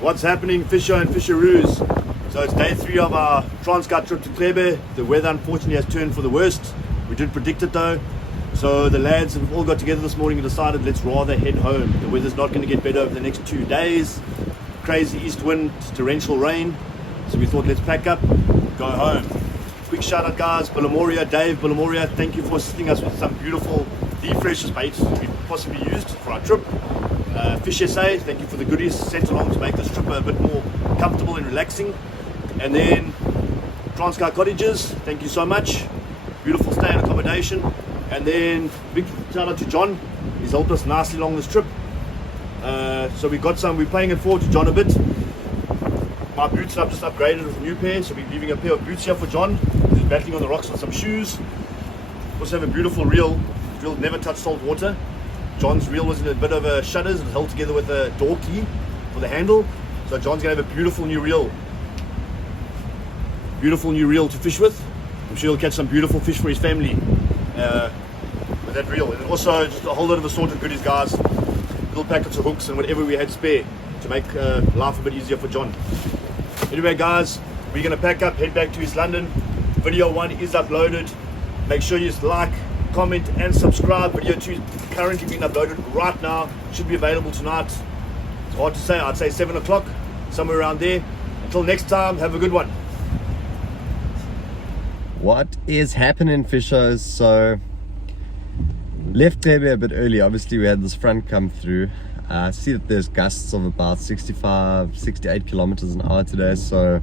What's happening, fisher and fisheroos? So it's day 3 of our Transkei trip to Cebe. The weather unfortunately has turned for the worst. We did predict it though. So the lads have all got together this morning and decided let's rather head home. The weather's not going to get better over the next 2 days. Crazy east wind, torrential rain. So we thought let's pack up, go home. Quick shout out guys, Bullamoria, Dave Bullamoria, thank you for assisting us with some beautiful deep freshest baits we possibly used for our trip. Fish SA, thank you for the goodies sent along to make this trip a bit more comfortable and relaxing. And then Transkei Cottages, thank you so much. Beautiful stay and accommodation. And then big shout out to John, he's helped us nicely along this trip. So we're paying it forward to John a bit. My boots I've just upgraded with a new pair, so we're leaving a pair of boots here for John, who's battling on the rocks with some shoes. Also have a beautiful reel. Reel never touched salt water. John's reel was in a bit of a shutters, it was held together with a door key for the handle. So John's gonna have a beautiful new reel. Beautiful new reel to fish with. I'm sure he'll catch some beautiful fish for his family with that reel. And also just a whole lot of assorted goodies guys. Little packets of hooks and whatever we had spare to make life a bit easier for John. Anyway guys, we're gonna pack up, head back to East London. Video 1 is uploaded. Make sure you like, comment and subscribe. Video 2 is currently being uploaded right now. Should be available tonight. It's hard to say, I'd say 7 o'clock, somewhere around there. Until next time, have a good one. What is happening, fishers? So left Cebe a bit early. Obviously we had this front come through. I see that there's gusts of about 68 kilometers an hour today, so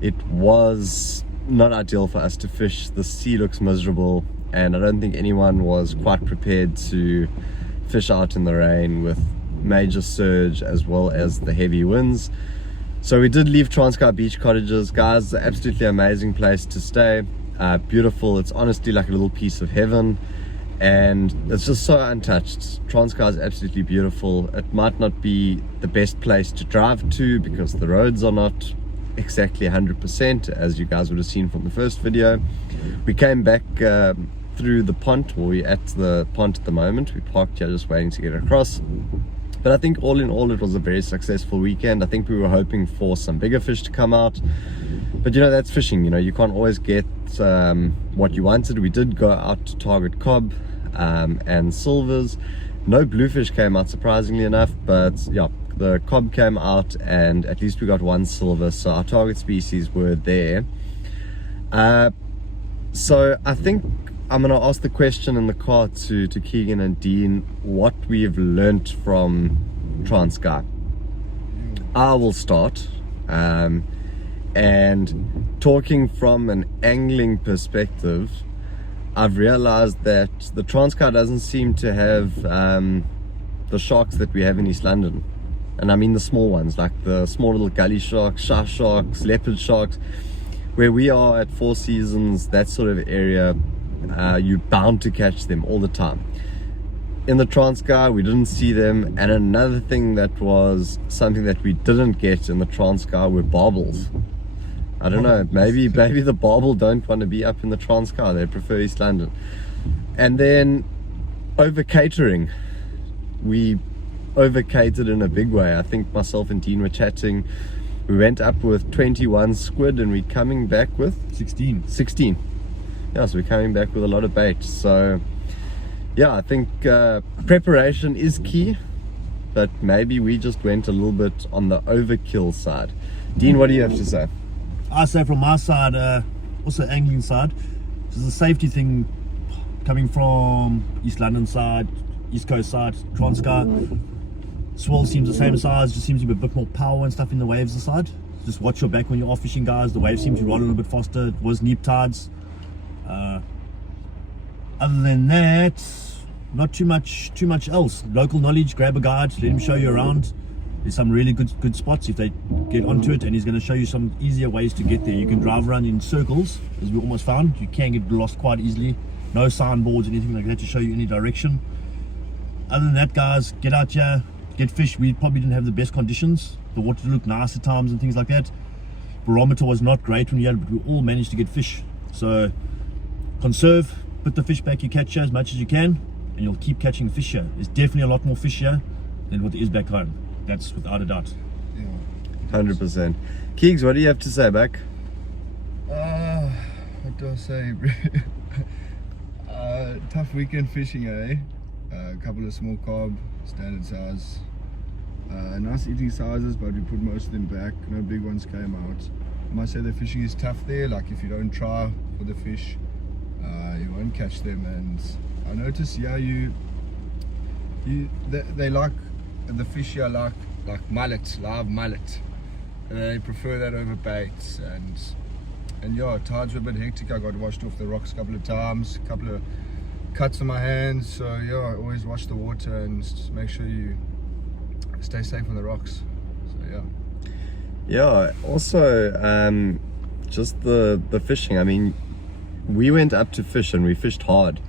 it was not ideal for us to fish. The sea looks miserable and I don't think anyone was quite prepared to fish out in the rain with major surge as well as the heavy winds. So we did leave Transkeibeachcottages. Guys, absolutely amazing place to stay. Beautiful, it's honestly like a little piece of heaven and it's just so untouched. Transkei is absolutely beautiful. It might not be the best place to drive to because the roads are not exactly 100%, as you guys would have seen from the first video. We came back through the pond, or we're at the pond at the moment. We parked here just waiting to get across. But I think all in all it was a very successful weekend. I think we were hoping for some bigger fish to come out, but you know, that's fishing, you know, you can't always get what you wanted. We did go out to target cob and silvers. No bluefish came out, surprisingly enough, but yeah, the cob came out and at least we got 1 silver, so our target species were there. So I think I'm going to ask the question in the car to Keegan and Dean what we've learnt from Transkei. I will start, and talking from an angling perspective, I've realized that the Transkei doesn't seem to have the sharks that we have in East London. And I mean the small ones, like the small little gully sharks, shark sharks, leopard sharks. Where we are at Four Seasons, that sort of area, you're bound to catch them all the time. In the Transkei we didn't see them, and another thing that was something that we didn't get in the Transkei were barbels. I don't know, maybe the barbel don't want to be up in the Transkei, they prefer East London. And then over catering, we over catered in a big way. I think myself and Dean were chatting, we went up with 21 squid and we're coming back with 16. Yeah, so we're coming back with a lot of bait. So yeah, I think preparation is key, but maybe we just went a little bit on the overkill side. Dean, what do you have to say? I say from my side, also angling side, this is a safety thing coming from East London side, East Coast side, Transkei. Swell seems the same size, just seems to be a bit more power and stuff in the waves aside. Just watch your back when you are fishing guys, the waves seem to roll a little bit faster. It was neap tides. Other than that, not too much else. Local knowledge, grab a guide, let him show you around. There's some really good spots if they get onto it, and he's going to show you some easier ways to get there. You can drive around in circles, as we almost found. You can get lost quite easily. No signboards, anything like that to show you any direction. Other than that guys, get out here, get fish. We probably didn't have the best conditions. The water looked nice at times and things like that. Barometer was not great when you had, but we all managed to get fish. So conserve, put the fish back you catch here as much as you can, and you'll keep catching fish here. There's definitely a lot more fish here than what there is back home. That's without a doubt. Yeah. 100%. Keegs, what do you have to say back? What do I say? Tough weekend fishing, eh? A couple of small carb, standard size. Nice eating sizes, but we put most of them back. No big ones came out. I must say the fishing is tough there. Like if you don't try for the fish, you won't catch them. And I notice, yeah, they like the fish here like mullet, live mullet. They prefer that over bait. And yeah, tides were a bit hectic. I got washed off the rocks a couple of times, a couple of cuts on my hands. So yeah, always watch the water and make sure you stay safe on the rocks. So yeah, also just the fishing. I mean, we went up to fish and we fished hard,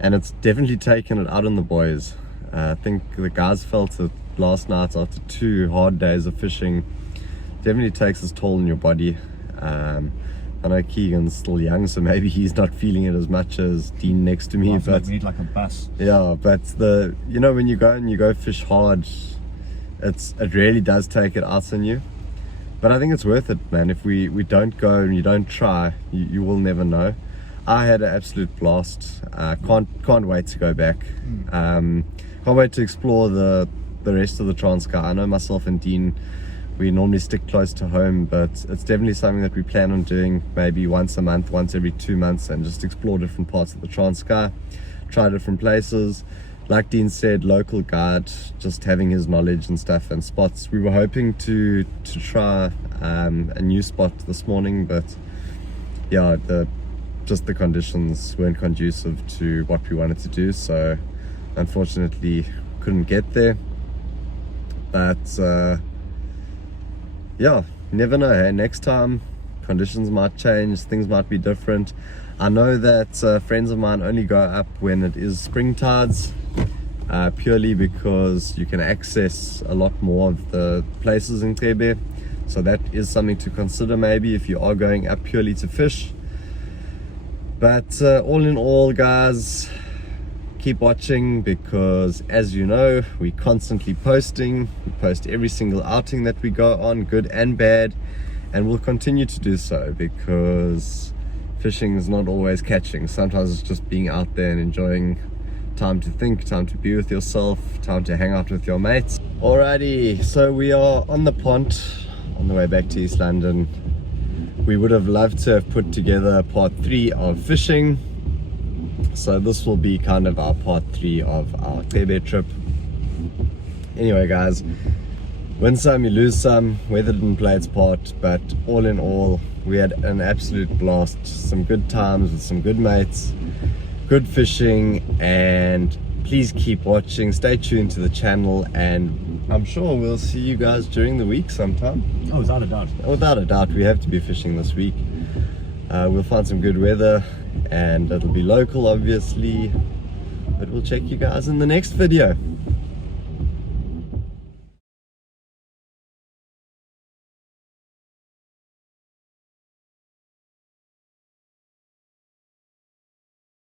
and it's definitely taken it out on the boys. I think the guys felt it last night after 2 hard days of fishing. Definitely takes its toll on your body. I know Keegan's still young, so maybe he's not feeling it as much as Dean next to me. I but need like a bus. Yeah, but when you go fish hard, it really does take it out on you. But I think it's worth it, man. If we don't go and you don't try, you will never know. I had an absolute blast. Can't wait to go back. Can't wait to explore the rest of the Transkei. I know myself and Dean, we normally stick close to home, but it's definitely something that we plan on doing maybe once a month, once every 2 months, and just explore different parts of the Transkei, try different places. Like Dean said, local guide, just having his knowledge and stuff and spots. We were hoping to try a new spot this morning, but yeah, the conditions weren't conducive to what we wanted to do, so unfortunately couldn't get there. But yeah, you never know, hey? Next time conditions might change, things might be different. I know that friends of mine only go up when it is spring tides, purely because you can access a lot more of the places in Cebe. So that is something to consider maybe if you are going up purely to fish. But all in all, guys, keep watching, because as you know, we constantly posting. We post every single outing that we go on, good and bad, and we'll continue to do so, because fishing is not always catching. Sometimes it's just being out there and enjoying time to think, time to be with yourself, time to hang out with your mates. Alrighty, so we are on the pond on the way back to East London. We would have loved to have put together part 3 of fishing, so this will be kind of our part 3 of our Cebe trip. Anyway guys, win some, you lose some, weather didn't play its part, but all in all, we had an absolute blast, some good times with some good mates, good fishing, and please keep watching, stay tuned to the channel, and I'm sure we'll see you guys during the week sometime. Oh, without a doubt. Without a doubt, we have to be fishing this week. We'll find some good weather, and it'll be local obviously, but we'll check you guys in the next video.